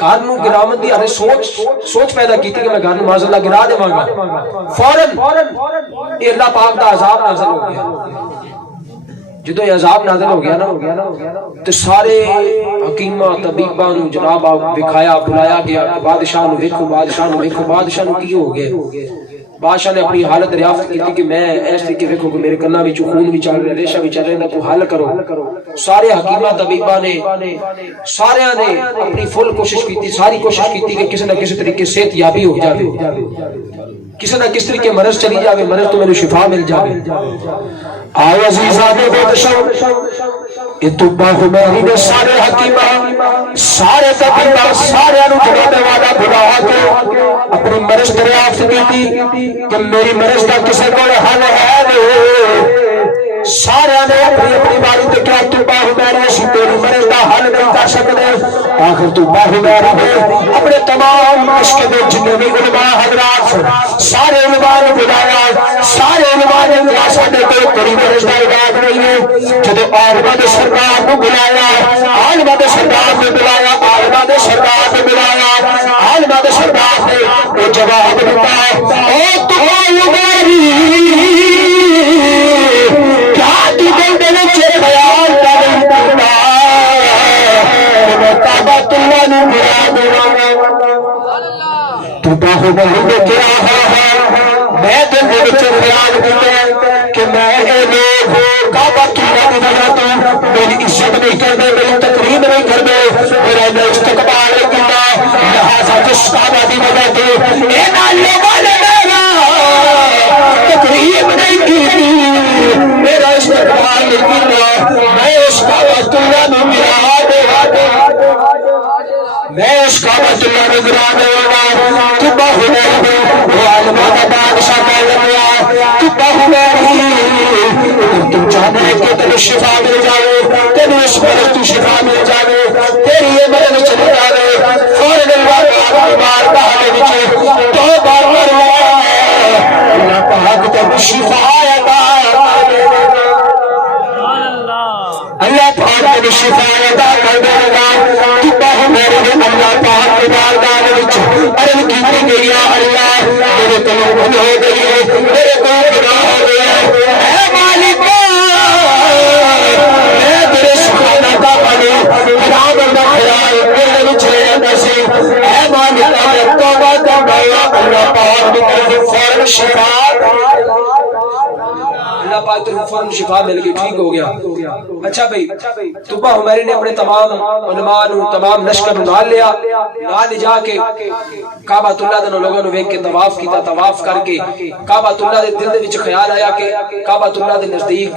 گھر نو گراون دی ہنے سوچ پیدا کیتی کہ میں گھر نو معاذ اللہ گرا دیواں گا، فوراً اے اللہ پاک دا عذاب نازل ہو گیا۔ جدو یہ عذاب نازل ہو گیا نا تو سارے حکیمہ طبیبہ نو جناب دکھایا بلایا گیا کہ بادشاہ نو ویکھو بادشاہ نو ویکھو۔ بادشاہ نو کی ہو گئے؟ بادشاہ نے اپنی حالت دریافت کی کہ میں ایس طریقے ویکھو کہ میرے کنا وچ خون بھی چل رہا ہے، ریشہ بھی چل رہا ہے، تو حل کرو۔ سارے حکیمہ طبیبہ نے سارے نے اپنی فل کوشش کی، ساری کوشش کی کہ کسی نہ کسی طریقے صحت یابی ہو جائے، کسی نہ کس طریقے مرض چلی جائے، مرض تو میرے شفا مل جائے۔ آئے عزیزان بادشاہ اتبا خمیری نے سارے حکیمہ سارے طبیبہ سارے انو جناب والا بلا کے اپنی مرض دریافت کی تھی کہ میری مرض کا کسی کو حل ہے؟ سارے نے اپنی اپنی باری تے کیا اتبا خمیری اسی میری مرض کا حل نہیں کر سکتے۔ آخر اتبا خمیری نے اپنے تمام مشق دے جنہیں بھی علماء حضرات سارے علماء نے بلایا، سارے علماء نے کیا ساڈے کوئی بڑی مرض کا علاج نہیں ہے۔ جب عالمہ دے سرکار کو بلایا، عالمہ دے سرکار نے بلایا، عالمہ دے سرکار نے بلایا، عالمہ دے سرکار نے وہ جواب دیتا، او تو میری کیا دل دے وچ خیال کر دیتا میں کعبۃ اللہ نو گرا دیواں تو باہو باہو کیا ہے؟ میں دل دے وچ خیال کیتا کہ میں اے لوگ کعبۃ اللہ دی جگہ تو میری عزت نہیں کردے، میری تقریم نہیں کردے، میرا استقبال نہیں کرتا، لہذا جس کعبہ دی وجہ تو انہاں لوگوں نے میرا تقریم نہیں کی، میرا استقبال نہیں کرتا، میں اس کعبۃ اللہ نو گرا دے، میں اس کعبۃ اللہ نو گرا دے گا۔ تو باہو وہ عالمہ دا بادشاہ کہنے لگا تو باہو تم چاہتے ہیں کہ تمہیں شفا مل جائے، تمہیں اس مرض تو شفا مل جائے، تیری یہ مرض چلی جائے، فوراً اللہ کا بار پہاڑے بچے توبہ کر لیا، اللہ پاک تمہیں شفا عطا کر دے گا، اللہ پاک تمہیں شفا عطا کر دے گا۔ تو باہو میرے اللہ پاک کے بارگاہ وچ عرض کی گئی یا اللہ میرے تمہیں بھول ہو گئی ہے، میرے کو گناہ ہو گیا ہے، اے مالک میں تیرے سبحانہ کا بنی خراب نہ خیال میرے وچ رہنا سی، اے مالک میں توبہ کردا اللہ پاک کی طرف فوراً شفا، اللہ پاک طرف فوراً شفا مل گئی، ٹھیک ہو گیا۔ اچھا بھائی توبہ ہماری نے اپنے تمام علماء نو تمام لشکر نو نال لیا، نال جا کے کعبۃ اللہ دے لوگوں نو ویکھ کے طواف کیتا، طواف کر کے کعبۃ اللہ دے دل دے وچ خیال آیا کہ کعبۃ اللہ دے نزدیک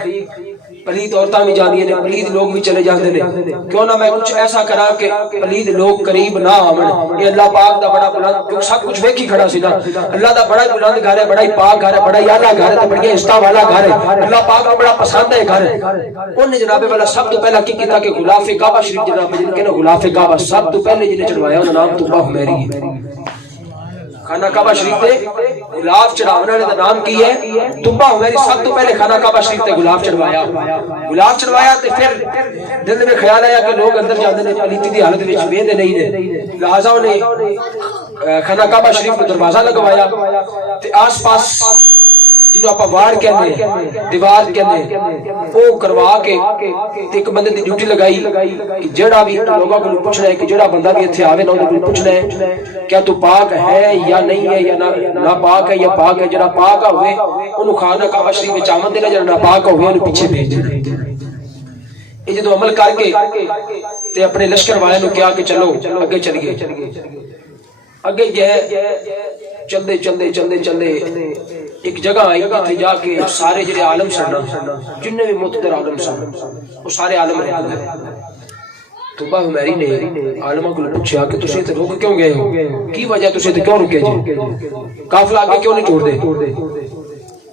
پلید عورتاں بھی جاندیاں نے، پلید لوگ بھی چلے جاندے نے، کیوں نہ میں کچھ ایسا کراں کہ پلید لوگ قریب نہ آون۔ یہ اللہ پاک دا بڑا بلند، کیونکہ سب کچھ ویکھ ہی کھڑا سی نا، اللہ دا بڑا بلند گھر ہے، بڑا ہی پاک گھر ہے، بڑا ہی اعلیٰ گھر ہے، بڑی عزتاں والا گھر ہے، اللہ پاک کو بڑا پسند ہے گھر۔ انہوں نے جناب والا سب تو پہلا کی کیتا کہ غلاف کعبہ شریف جناب جن کے نا غلاف کعبہ سب تو پہلے جنہیں چڑھوایا انہوں نام توبہ حمیری ہے۔ خانہ کعبہ شریف تے غلاف چڑھاونے والے دا نام کی ہے توبہ حمیری، سب تو پہلے خانہ کعبہ شریف تے غلاف چڑھوایا، غلاف چڑھوایا تے پھر دل میں خیال آیا کہ لوگ اندر جاندے نے پلیتی دی حالت وچ ویندے نہیں نے، لہذا انہیں خانہ کعبہ شریف کو دروازہ لگوایا تے آس پاس جنہوں آپ وار کہنے دیوار کہنے وہ کروا کے ایک بندے دی ڈیوٹی لگائی کہ جڑا بھی لوگوں کو پوچھنا ہے کہ جڑا بندہ بھی اتھے آوے نہ انہوں کو پوچھنا ہے کیا تو پاک ہے یا نہیں ہے یا نہ پاک ہے یا پاک ہے، جڑا پاک ہوئے انہوں خانہ کعبہ شریف میں چامن دینا، جڑا نہ پاک ہوئے انہوں پیچھے بھیج دینا۔ یہ جدو عمل کر کے تے اپنے لشکر والے نے کیا کہ چلو اگے چل گئے، اگے گئے چلدے چلدے چلدے چلدے ایک جگہ آئی تھی جا کے سارے جڑے عالم سن جننے بھی مقتدر عالم سن وہ سارے عالم رہ گئے۔ توبہ حمیری نے عالموں کو پوچھا کہ تسی تے روک کیوں گئے ہو، کی وجہ تسی تے کیوں رکے جی، قافلہ آگے کیوں نہیں چھوڑ دے؟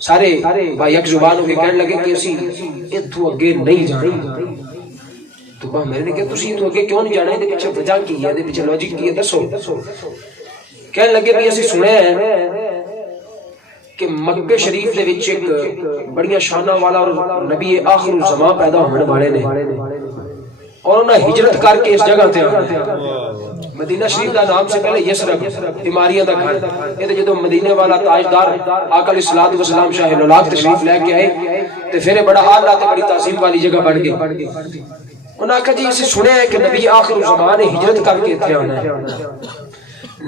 سارے بھائی ایک زبان ہو کے کہنے لگے کہ اسی اتھو اگے نہیں جانا۔ توبہ حمیری نے کہا تسی اتھو اگے کیوں نہیں جانا، دے پیچھے وجہ کی ہے، دے پیچھے لوجک کی ہے، دسو۔ کہنے لگے بھی اسی سنے ہیں کہ مکہ شریف دے وچ ایک بڑیاں شانہ والا اور نبی آخر الزمان پیدا ہونے والے نے، اور انہیں ہجرت کر کے اس جگہ تے مدینہ شریف دا نام سے پہلے یسرب بیماریاں دا گھر یہ جدو مدینے والا تاجدار آقا علیہ الصلوۃ والسلام شاہ لولاک تشریف لے کے آئے تے پھر بڑا اعلیٰ تے بڑی تعظیم والی جگہ بن گئی. انہاں کہا جی اسے سنے ہے کہ نبی آخر زمان ہجرت کر کے اتنے آنا ہے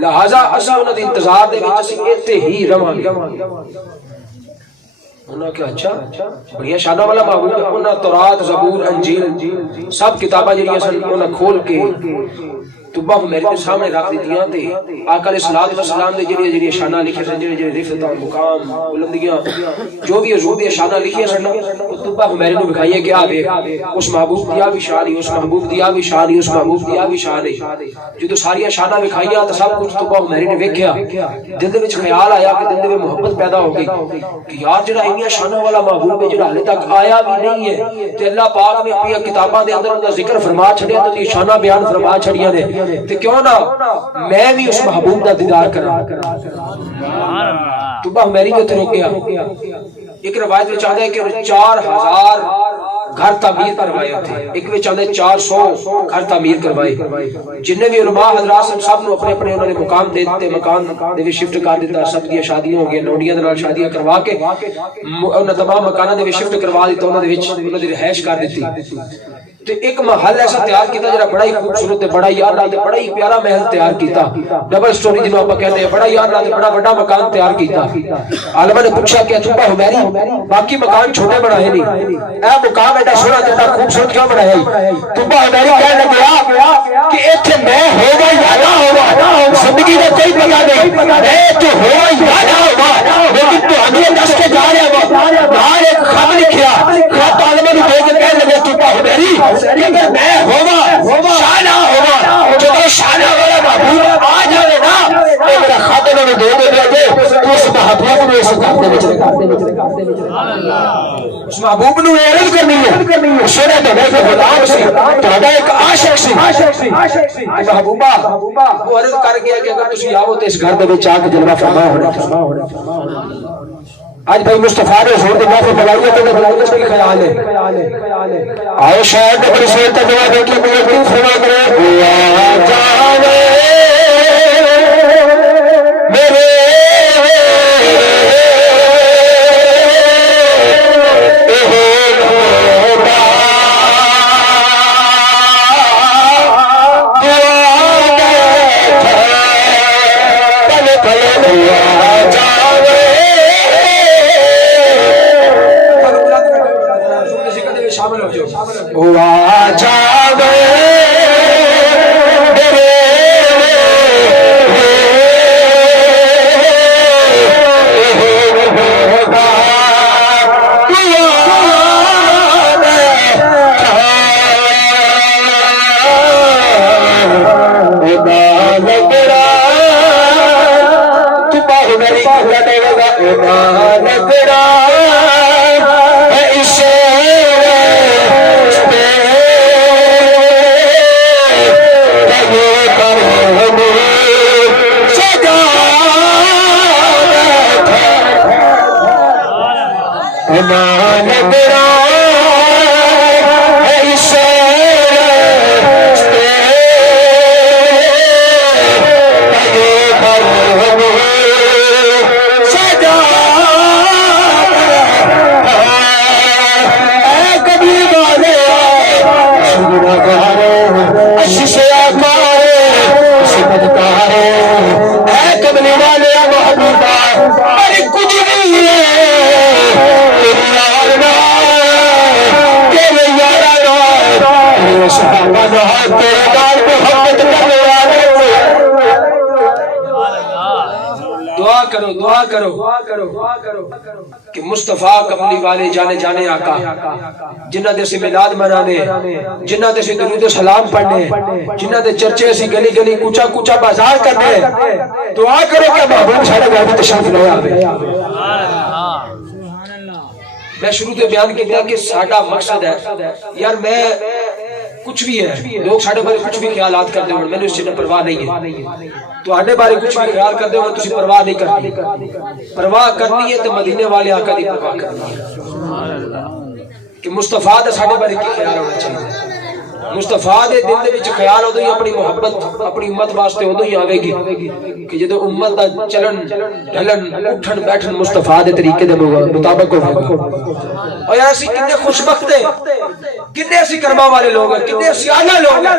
لہذا اسی انہاں دے انتظار دے وچ اسی ایتھے ہی رہاں گے. انہاں کہا اچھا بڑی شانہ والا محبوب ہے. انہاں تورات زبور انجیل سب کتاباں جڑیاں سن انہاں کھول کے تبا میرے سامنے رکھ دیتیاں تے آقا علیہ الصلوۃ والسلام دے جڑی شانہ لکھے سن جڑے رفعت مقام بلندیاں جو بھی حضور دی شانہ لکھی سن تبا میرے نو دکھائیے کہ آ دیکھ اس محبوب دی بھی شان ہے اس محبوب دی بھی شان ہے اس محبوب دی بھی شان ہے. جدوں ساری شانہ دکھائیاں تے سب کچھ تبا میرے نے ویکھیا دل دے وچ خیال آیا کہ دل دے وچ محبت پیدا ہو گئی کہ یار جڑا انہاں شانہ والا محبوب ہے جڑا ہلے تک آیا بھی نہیں ہے تے اللہ پاک نے اپنی کتاباں دے اندر ان دا ذکر فرما چھڑیا تے شانہ بیان فرما چھڑیاں نے تے کیوں نہ میں بھی اس محبوب دا دیدار کراں. تو میری کو رک گیا. ایک روایت میں چاہتا ہے کہ 4000 گھر تعمیر کروائے تھے ایک میں چاہتا ہے 400 گھر تعمیر کروائے. جنہیں بھی علماء حضرات سب نے اپنے اپنے انہوں نے مقام دیتے مکان دے شفٹ کر دیتا سب دی شادیاں ہو گئی لوڈیاں دے نال شادیاں کروا کے انہاں تمام مکاناں دے شفٹ کروا دیتا انہاں دے وچ انہاں دی رہائش کر دیتی. تو ایک محل ایسا تیار کیتا جڑا بڑا ہی خوبصورت ہے بڑا ہی اعلیٰ تے بڑا ہی پیارا محل تیار کیتا ڈبل سٹوری جنوں اپا کہتے ہیں بڑا ہی اعلیٰ تے بڑا بڑا مکان تیار کیتا. عالماں نے پوچھا کہ تبا حمیری باقی مکان چھوٹے بنائے نہیں اے مقام ایڈا سونا تے خوبصورت کیوں بنایا ہے؟ تبا حمیری کہنے لگا کہ ایتھے میں ہوگا یا نہ ہوگا زندگی دا کوئی پتہ نہیں میں تو ہوگا یا نہ ہوگا لیکن تو ہمیں دس کے جا رہا ہوا باہر ایک خط لکھیا خط عالماں نے دے کے کہنے لگے تبا حمیری کہ اگر میں ہوگا شانہ ہوگا جو شانہ والا محبوب آ جائے نا تو میرا خاتم میں دے دے دے تو اس محبوب نے اس کام دے اس محبوب نے عرض کرنی ہے سونے تو میں غلام سی تہاڈا ایک عاشق سی محبوبہ وہ عرض کر گیا کہ اگر تسی آؤ تو اس گھر دے وچ آ کے جلوہ فرما ہونا. آج بھائی مصطفیٰ نے حضور دے پاس بلائیے تو بلائیے اس کی خیال ہے آؤ شاید بڑی سویت دعا دے کے میرے دل فرما کرے ہوا جاوے میرے ہوا جاوے دعا کرو کہ مصطفیٰ کملی والے جانے جانے آقا جنہ دے سے میلاد منانے جنہ دے سے درود و سلام پڑھنے جنہ دے چرچے سے گلی گلی کوچا کوچا بازار کرنے دعا کرو کہ محبوب سارے گھر میں تشریف لے آوے. میں شروع سے بیان کیا کہ ساڈا مقصد ہے یار میں کچھ بھی ہے لوگ ساڈے بارے کچھ بھی خیالات کرتے ہوں میں نے اس چیز پرواہ نہیں ہے تو آڈے بارے کچھ بھی خیال کرتے ہوں تسی پرواہ نہیں کرنی پرواہ کرنی ہے تو مدینے والے آقا دی پرواہ کرنی ہے کہ مصطفیٰ دا ساڈے بارے کی خیال ہونا چاہیے. مصطفیٰ دے دل دے وچ خیال ادو ہی اپنی محبت اپنی امت واسطے ادو ہی آوے گی کہ جدو امت دا چلن ڈھلن اٹھن بیٹھن مصطفیٰ دے طریقے دے مطابق ہوگا. اور یار اسی کنے خوش بخت ہیں، کنے اسی کرما والے لوگ ہیں، کنے سیانہ لوگ ہیں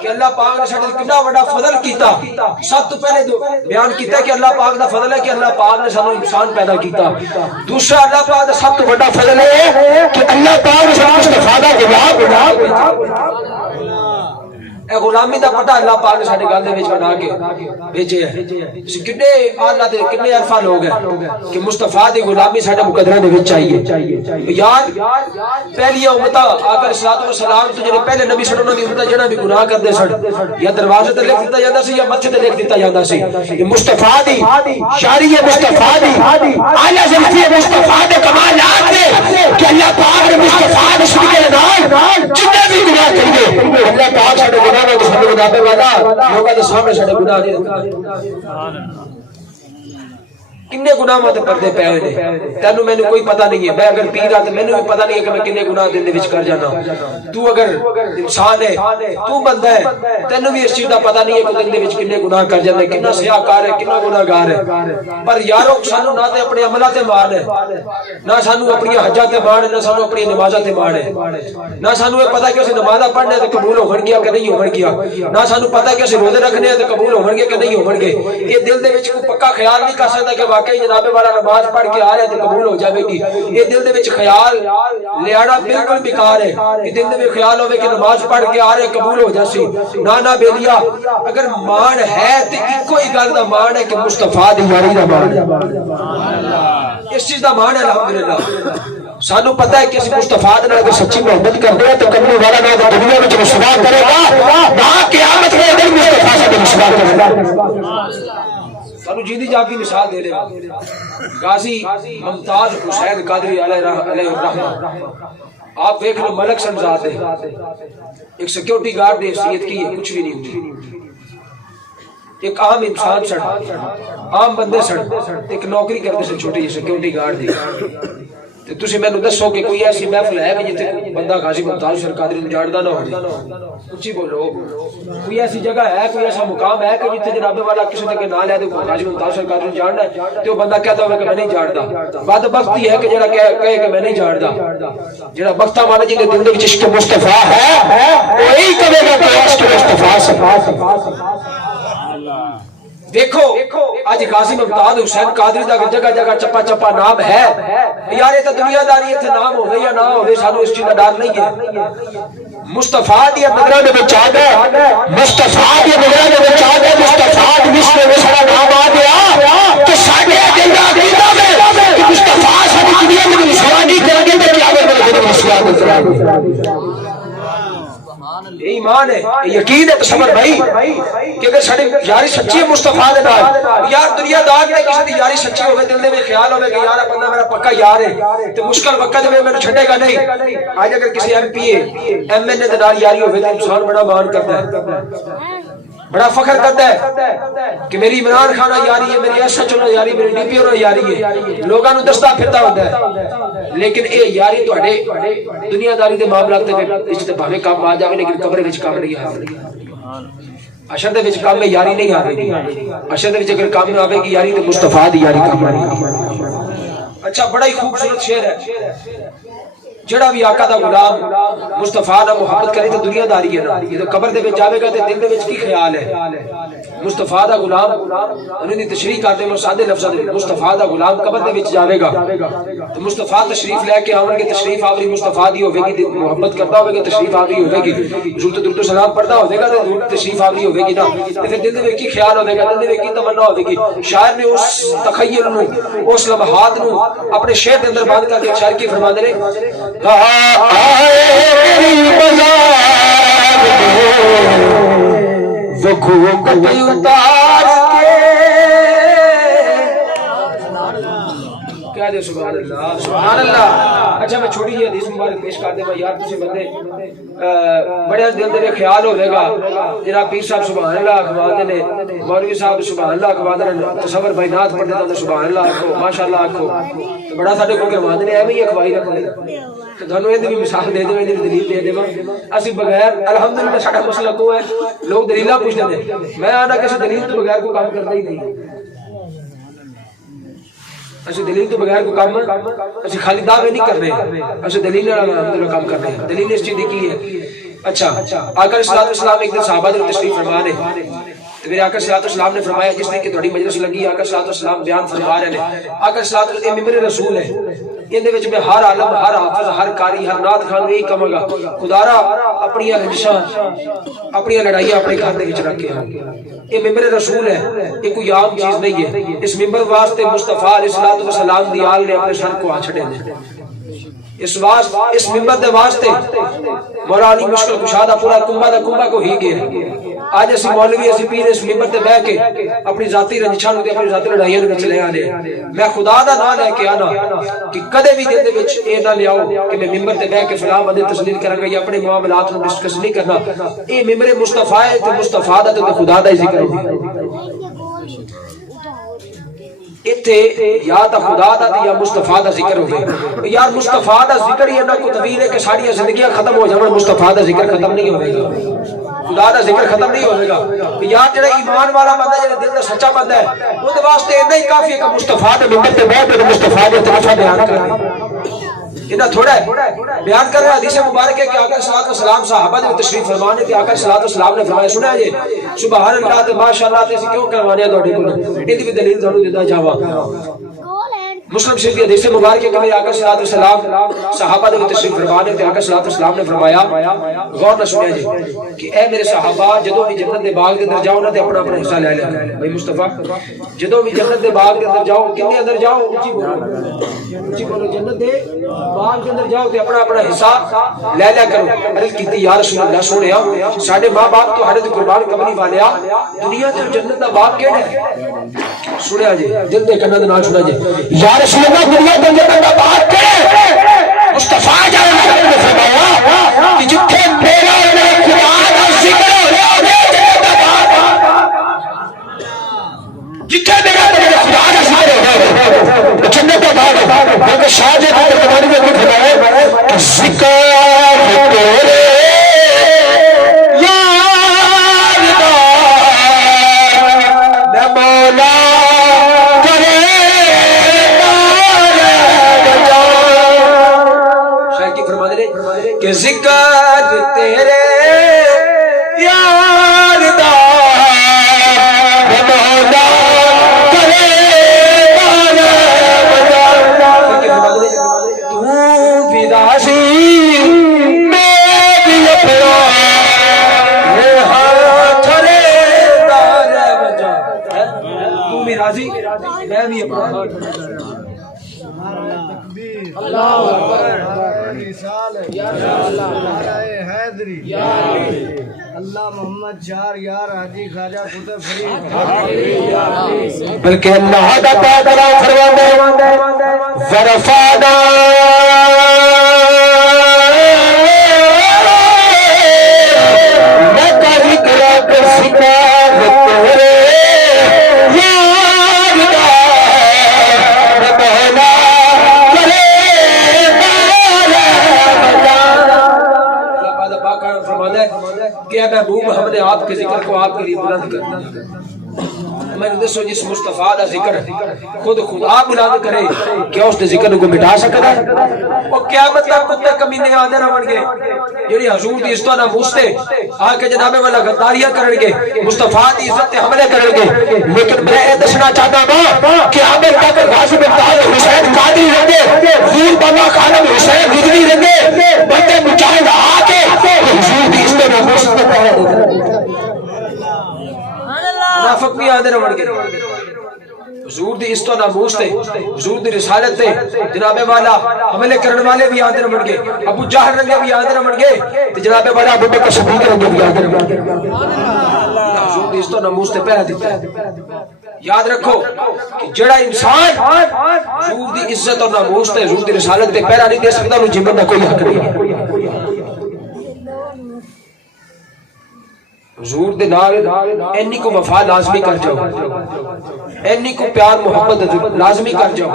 کہ اللہ پاک نے ساڈے کتنا بڑا فضل کیتا. سب تو پہلے بیان کیتا ہے کہ اللہ پاک دا فضل ہے کہ اللہ پاک نے سانو انسان پیدا کیتا. دوسرا اللہ پاک دا سب تو بڑا فضل ہے کہ اللہ پاک نے سانو مصطفیٰ دا غلام اے غلامی دا پتہ اللہ پاک نے ساڈے گل دے وچ بنا کے بھیجے ہے. اسی کنے اعلیٰ تے کنے عرفہ لوگ ہیں کہ مصطفیٰ دی غلامی ساڈے مقدراں دے وچ چاہیے. یار پہلی امت آقا علیہ السلام تو جڑے پہلے نبی سن انہاں دی امت جڑا بھی گناہ کردے سن یا دروازے تے لکھ دتا جاندا سی یا متھے تے لکھ دتا جاندا سی کہ مصطفیٰ دی شاری ہے، مصطفیٰ دی اعلیٰ ذاتی ہے، مصطفیٰ دے کمالات ہے کہ اللہ پاک نے مصطفیٰ دے صدقے نال جتنے بھی گناہ کیے اللہ پاک ساڈے گناہ تو ساڈے گناہ پہ والا لوگاں دے سامنے ساڈے گناہ نہیں رکھدا. کنے گناہ تے پردے پے ہوئے نے تینوں مینوں کوئی پتہ نہیں ہے. میں اگر پیر ہاں تے مینوں بھی پتہ نہیں ہے کہ میں کنے گناہ دل دے وچ کر جانا. تو اگر انسان ہے، تو بندہ ہے، تینوں بھی اس چیز دا پتہ نہیں ہے کہ دل دے وچ کنے گناہ کر جاندے، کنا سیاہکار ہے، کنا گناہگار ہے. پر یارو سانوں نہ تے اپنے عملاں تے مان ہے، نہ سانوں اپنی حجاں تے مان ہے، نہ سانوں اپنی نمازاں تے مان ہے، نہ سانوں یہ پتہ کہ اسیں نمازاں پڑھنے تے قبول ہون گیا کہ نہیں ہون گیا، نہ سانوں پتہ کہ اسیں روزے رکھنے تے قبول ہون گے کہ نہیں ہون گے. یہ دل دے وچ کوئی پکا خیال نہیں کر سکتا کہ واقعی جناب والا نماز پڑھ کے آ رہا ہے تو قبول ہو جائے گی. یہ دل دے وچ خیال لے آنا بالکل بیکار ہے کہ دل دے وچ خیال ہوے کہ نماز پڑھ کے آ رہے قبول ہو جاسی. نہ بیلیا اگر مان ہے تو ایکو ہی گل دا مان ہے کہ مصطفیٰ دی یاری دا مان ہے. اس چیز دا مان ہے الحمدللہ. سانو پتہ ہے کہ اس مصطفیٰ دے نال اگر سچی محبت کرتے ہیں تو کرنے والا نہ دنیا وچ رسوا کرے گا، نہ قیامت کے دن مصطفیٰ سے رسوا کرے گا. سانو جیندی جاگی مثال دے رہے غازی ممتاز حسین قادری علیہ الرحمہ. آپ دیکھ لو ملک سمزاد ہے، ایک سیکیورٹی گارڈ نے حیثیت کی ہے، کچھ بھی نہیں ہوئی. ایک عام انسان سڑ عام بندے سڑ ایک نوکری کرتے سے چھوٹی سیکیورٹی گارڈ دی. تسی مینوں دسو کہ کوئی ایسی محفل ہے کہ جتھے بندہ غازی ممتاز حسین قادری نوں جاندا نہ ہوے؟ اچھی بولو. کوئی ایسی جگہ ہے، کوئی ایسا مقام ہے کہ جتھے جناب والا کسی نے نام لے دے غازی ممتاز حسین قادری نوں جاندا ہے تے وہ بندہ کہتا ہوے کہ میں نہیں جاندا. بدبختی ہے کہ جڑا کہے کہ میں نہیں جاندا. جڑا بختہ والا جے دل دے وچ عشق مصطفیٰ ہے وہی کہے گا کہ عشق مصطفیٰ سے. دیکھو آج غازی ممتاز حسین قادری دا جگہ جگہ چپا چپا نام ہے. یار یہ تو دنیا داری اتنے نام ہوئے یا نہ ہوئے سانو اس چیز کا ڈر نہیں ہے. مصطفیٰ دی نظروں دے وچ آ گئے، مصطفیٰ دی نظروں دے وچ آ گئے، مصطفیٰ دی مصر میں سارا نام آ گیا تو ساڈے دل دا عقیدہ میں کہ مصطفیٰ ساری دنیا میں رسوا نہیں کریں گے تے قیامت میں رسوا کریں گے. یہ ایمان ہے، یقین ہے. تصور بھائی کہ اگر ساری یاری سچی ہے مصطفیٰ دے نال، یار دنیا دار میں کسی دی یاری سچی ہوے دل دے میں خیال ہوے کہ یار بندہ میرا پکا یار ہے تے مشکل وقت میں مینوں چھڈے گا نہیں. آج اگر کسی ایم پی ایم این اے دے نال یاری ہوے تے انسان بڑا مان کرتا ہے، بڑا فخر کرتا ہے کہ میری عمران خان یاری ہے، میری ایس ایچ او یاری، میری ڈی پی او یاری ہے، لوگاں نوں دستا پھردا ہوندا ہے. لیکن اے یاری تہاڈے دنیا داری دے معاملات تے وچ تے بھاویں کام آ جاوے لیکن قبر وچ کام نہیں آوے. اشر دے وچ کام میں یاری نہیں آوے گی. اشر دے وچ اگر کام نہ آوے گی یاری تے مصطفیٰ دی یاری کام آئے گی. اچھا بڑا ہی خوبصورت شعر ہے. جڑا بھی آقا دا غلام مصطفیٰ نال محبت کرے تو دنیا داری ہے نا. یہ تو قبر دے وچ جاوے گا تے دل دے وچ کی خیال ہے؟ مصطفیٰ دا غلام انہاں دی تشریح کرتے ہیں سادے لفظاں دے. مصطفیٰ دا غلام قبر دے وچ جاوے گا تو مصطفیٰ تشریف لے کے آون گے، تشریف آوری مصطفیٰ دی ہوے گی، محبت کرتا ہوے گا تشریف آوری ہوے گی، حضور تے درود و سلام پڑھدا ہوے گا تے تشریف آوری ہوے گی نا. تے پھر دل دے وچ کی خیال ہوے گا، دل دے وچ کی تمنا ہوے گی. شاعر نے اس تخیل نو، اس لمحات نو اپنے شعر دے اندر باندھ کر کے شاعر کی فرماندے نے اتار کے کیا دے سبحان اللہ سبحان اللہ. اچھا میں چھوٹی جی حدیث مبارک پیش کر دے یار تسی بندے بڑے دل دے خیال ہوے گا جناب پیر صاحب سبحان اللہ اخوا دے مولوی صاحب سبحان اللہ اخوا دے تصور بھائی نعت پڑھتے تے سبحان اللہ آکھو ماشاءاللہ آکھو بڑا ساڈے کو کروا دے ایویں ہی اخوائی رکھ دے تھانوں ایں دی مثال دے دے دی دلیل دے دیواں اسی بغیر الحمدللہ ساڈا مسئلہ کو ہے لوگ دلیلاں پوچھتے ہیں میں آنا کسی دلیل تو بغیر کو کام کرتا ہی نہیں اسی دلیل تو بغیر کو کام اسی خالی دعوے نہیں کر رہے اسی دلیل والا الحمدللہ کام کر رہے ہیں دلیل اس چیز کی ہے. اچھا آقا صلی اللہ علیہ وسلم ایک دن صحابہ نے تشریف فرما رہے تو میرے آقا صلی اللہ علیہ وسلم نے فرمایا جس نے کہ تھوڑی مجلس لگی آقا صلی اللہ علیہ وسلم بیان فرما رہے ہیں آقا صلی اللہ علیہ وسلم ممبر رسول ہے ان دے وچ میں ہر عالم ہر حافظ ہر قاری ہر نعت خان یہی کہاں گا خدا را اپنی رنجشاں اپنی لڑائیاں اپنے گھر دے وچ رکھے یہ ممبر رسول ہے یہ کوئی عام چیز نہیں ہے اس ممبر واسطے مصطفیٰ علیہ الصلوۃ والسلام دی آل نے اپنے سر کو آ چھڑے نے اس ممبر دے واسطے مولا علی مشکل کشادہ پورا کنبہ کو ہی گیا آج اسی مولوی اسی پیر اس ممبر تے بیٹھ کے اپنی ذاتی رنجشاں تے اپنی ذاتی لڑائیاں نوں چلے آنے میں خدا دا نام لے کے آنا کہ کدے بھی دل دے وچ اے نہ لیاؤ کہ میں ممبر تے بیٹھ کے فلاں بندے تسلیل کراں گا یا اپنے معاملات نوں ڈسکس نہیں کرنا اے ممبر مصطفیٰ ہے تے مصطفیٰ دا تے خدا دا ہی ذکر ہوگا اتھے یا تا خدا دا یا مصطفیٰ دا ذکر ہوگا یار مصطفیٰ دا ذکر ہی انہا کو طویل ہے کہ ساری زندگیاں ختم ہو جائیں مصطفیٰ دا ذکر ختم نہیں ہوئے گا خدا دا ذکر ختم نہیں ہوئے گا یار جڑا ایمان والا بندہ جڑا دل دا سچا بندہ ہے وہ دے واسطے اتنا ہی کافی ہے کہ مصطفیٰ دے ممبر تے بیٹھ کے مصطفیٰ دے طرفہ بیان کر اتنا تھوڑا ہے بیان کر رہا ہے حدیث مبارک ہے کہ آقا صلی اللہ علیہ وسلم صحابہ نے تشریف فرمانے تھے آقا صلی اللہ علیہ وسلم نے فرمایا سنا ہے جی سبحان اللہ تے ماشاءاللہ تے اسی کیوں کروانے تواڈے کول ایندی بھی دلیل تانوں دیندا جاواں مسلم شریف کی حدیث مبارک ہے کہ آقا صلی اللہ علیہ وسلم صحابہ نے تشریف فرمانے تھے آقا صلی اللہ علیہ وسلم نے فرمایا غور نہ سنیا جی کہ اے میرے صحابہ جدوں بھی جنت دے باغ دے اندر جاؤ نہ تے اپنا اپنا حصہ لے لیا بھائی مصطفیٰ جدوں بھی جنت دے باغ دے اندر جاؤ کنے اندر جاؤ اونچی بولو جنت دے باغ دے اندر جاؤ تے اپنا اپنا حصہ لے لیا کرو عرض کیتی یا رسول اللہ سونیا ساڈے ماں باپ تو ہر دے قربان کرنی والیا دنیا تے جنت دا باغ کیڑا ہے سنیا جی دل دے کنا دے نال سنیا جی یا رسول اللہ دنیا تے جنت دا باغ کیڑا ہے مصطفیٰ جان نے فرمایا کہ جتھے میرا خدا دا ذکر ہو رہا جتھے میرا خدا دا ذکر ہو رہا جنت دا باغ کیونکہ شاہ جی نے زمانے میں فرمایا کہ ذکر تیرے کہ ذکر تیرے یار دا مولا کرے تو بھی راضی میں بھی اپنا یہ ہاتھ لے دار بجا تو بھی راضی میں بھی اپنا ہاتھ اللہ اکبر یا اللہ حیدری اللہ محمد چار یار حاجی خواجہ قطب فرید بلکہ اللہ دا پیدرہ فرماندے ورفانا لکا ذکرہ کے سکار تیرے یار دا ربنا کہ اے محبوب ہم نے آپ کے ذکر کو آپ کے لیے بلند کر دیا میں نے دسو جس مصطفیٰ دا ذکر خود خدا بلند کرے کیا اس نے ذکر کو مٹا سکتا ہے وہ قیامت تک کتے کمینے آدھے رہن گے جڑی حضور دی عزت نہ پوچھتے آ کے جناب والا غداریاں کرن گے مصطفیٰ دی عزت تے حملے کرن گے لیکن میں یہ دسنا چاہتا ہوں کہ عامر تک غازی بن طاہر حسین قادری رہندے زور بابا خانم حسین رضوی رہندے بندے مجاہد آ کے حضور دی عزت نہ پوچھتے ہیں منافق بھی آدھے رہن گے حضور دی عزت و ناموس تے حضور دی رسالت تے جناب والا حملے کرنے والے بھی آدھے رہن گے ابو جہل رنگے بھی آدھے رہن گے جناب والا ابو بکر صدیق رنگے بھی آدھے رہن گے دی عزت و ناموس تے پہرا دیتا ہے. یاد رکھو کہ جڑا انسان حضور دی عزت اور ناموس تے حضور دی رسالت تے پہرا نہیں دے سکتا انہوں جیون دا کوئی حق نہیں ہے. حضور دے نال اینی کو وفا لازمی کر جاؤ, اینی کو پیار محبت لازمی کر جاؤ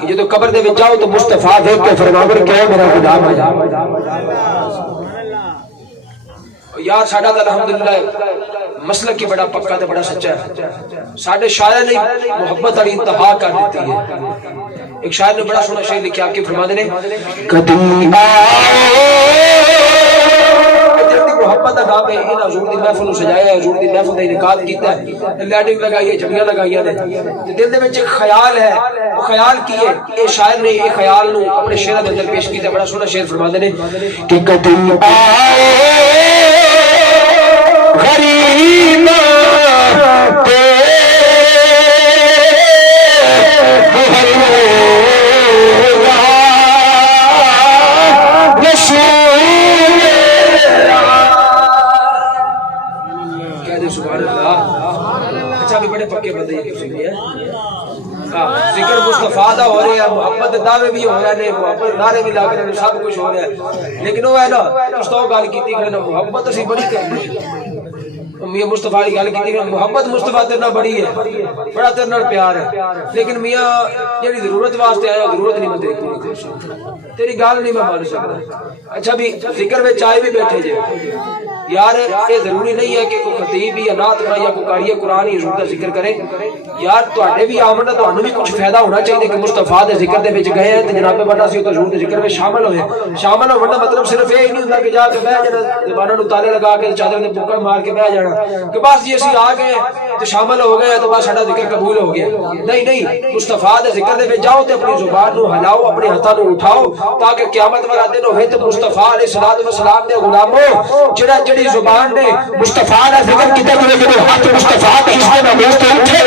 کہ جدو قبر دے وچ جاؤ تو مصطفیٰ دیکھ کے فرماؤ کہ میرا غلام ہے. یار ساڈا تے الحمدللہ مسلک کی بڑا پکا تے بڑا سچا ہے. ساڈے شاعر نے محبت والی انتہا کر دیتی ہے. ایک شاعر نے بڑا سونا شعر لکھا, آپ کے فرماتے نے کدی محبت کا نام ہے. ان حضور دی محفل سجایا ہے, حضور دی محفل کا انعقاد کیتا ہے, لائٹنگ لگائی ہے, جھڑیاں لگائی نے. دل دے وچ ایک خیال ہے, وہ خیال کی ہے. اے شاعر نے یہ خیال نو اپنے شعر دے اندر پیش کیتا. بڑا سونا شعر فرماتے نے کہ کدی آئے غریب پکے بندے ذکر مصطفیٰ دا ہو رہا ہے, محبت دعوے بھی ہو رہے ہیں, محبت نعرے بھی لگ رہے ہیں, سب کچھ ہو رہا ہے. لیکن وہ ہے نا اس تو گل کی نا محبت اسی بڑی کرنی ہے. میاں مصطفیٰ کی گل کی محبت مصطفیٰ تیرے نال بڑی ہے, بڑا تیرے نال پیار ہے. لیکن میاں جہی ضرورت واسطے آیا ضرورت نہیں میں تیری پوری کر سکتا, تیری گل نہیں میں مان سکتا. اچھا بھی ذکر میں چائے بھی بیٹھے جے یار, یہ ضروری نہیں ہے کہ کوئی خطیب یا نعت پڑھے یا کوئی قاری قرآن یا حضور دا ذکر کرے. یار تواڈے بھی آمن تانوں بھی کچھ فائدہ ہونا چاہیے کہ مصطفیٰ دے ذکر دے وچ گئے ہیں تے جناب بڑا سی تے حضور دے ذکر میں شامل ہوئے. شامل ہونے دا مطلب صرف یہ نہیں ہوندا کہ جا کے بیٹھ جانا, زباناں نو تالے لگا کے چادر دے بوکا مار کے بیٹھ جانا کہ بس جی اسی آ گئے تے شامل ہو گئے تو بس ساڈا ذکر قبول ہو گیا. نہیں نہیں, مصطفیٰ دے ذکر دے وچ جاؤ تے اپنی زبان نو ہلاؤ, اپنے ہتھاں نو اٹھاؤ تاکہ قیامت والا دن ہوے تے مصطفیٰ علیہ الصلوۃ والسلام دے غلامو جڑا جڑی زبان نے مصطفیٰ دا ذکر کیتا ہوئے جب ہاتھ مصطفیٰ دے عزت ناموس تے اٹھے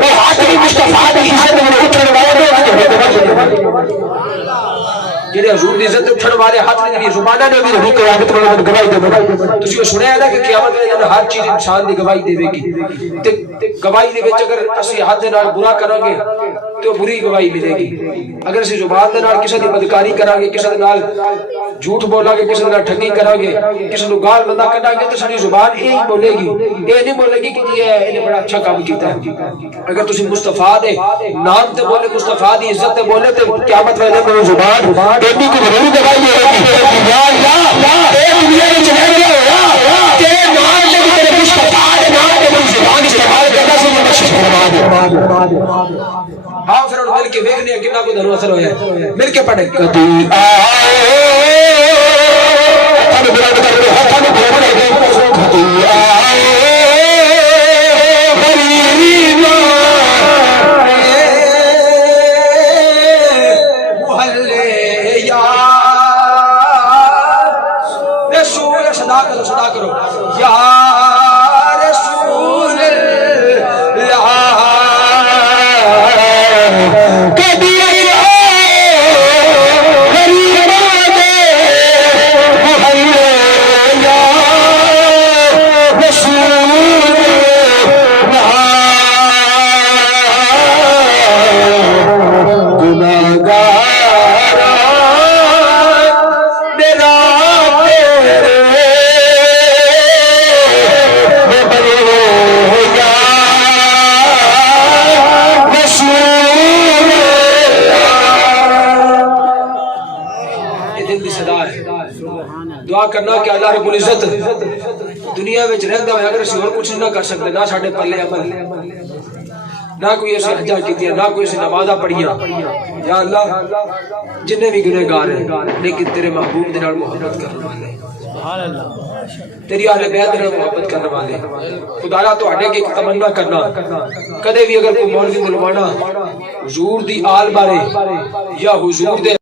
وہ ہاتھ بھی مصطفیٰ دے عزت ناموس اٹھن والے جڑے حضور دی عزت اٹھن والے ہاتھ دی زباناں نے بھی حضور قیامت والے دن گواہی دے. تسی سنیا ہے نا کہ قیامت والے دن ہر چیز انسان دی گواہی دے گی تے گواہی دے وچ اگر اسی ہاتھ دے نال برا کران گے تو بری گواہی ملے گی. اگر اسی زبان دے نال کسے دی بدکاری کران گے, کسے دے نال جھوٹ بولاں گے, کسے دے نال ٹھگی کران گے, کسے نو گال بندہ کڈاں گے تو ساری زبان یہی بولے گی, یہ نہیں بولے گی کہ یہ نے بڑا اچھا کام کیتا ہے. اگر تسی مصطفیٰ دے نام تے بولے, مصطفیٰ دی عزت تے بولے تے قیامت والے دن زبان ایڈی کو ضرور گواہی دے گی یا اللہ اے دنیا وچ رہ گیا ہوا تیرے نام تے تیرے مصطفیٰ دے نام تے میری زبان استعمال کردا سی میں بخشش فرما دے. ہاں پھر مل کے دیکھنے کتنا کو دھنو اثر ہویا ہے, مل کے پڑھے کدی آئے ہاتھوں بلند کر دے, ہاتھوں بلند کر دے, کدی آئے غریب محلے یا رسول, صدا کرو صدا کرو یا رسول اللہ کبھی دعا کرنا کہ اللہ رب العزت دنیا وچ رہندا ہوئے اگر اسی اور کچھ نہ کر سکتے, نہ ساڈے پلے عمل, نہ کوئی ایسی حجاں کیتیاں, نہ کوئی ایسی نمازاں پڑھیاں, یا اللہ جننے بھی گنہگار ہیں لیکن تیرے محبوب دے نال محبت کرنے والے, سبحان اللہ, تیری اہل بیت دے نال محبت کرنے والے, خدایا تواڈے کے ایک تمنا کرنا کدے بھی اگر کوئی مولوی ملوانا حضور دی آل بارے یا حضور دے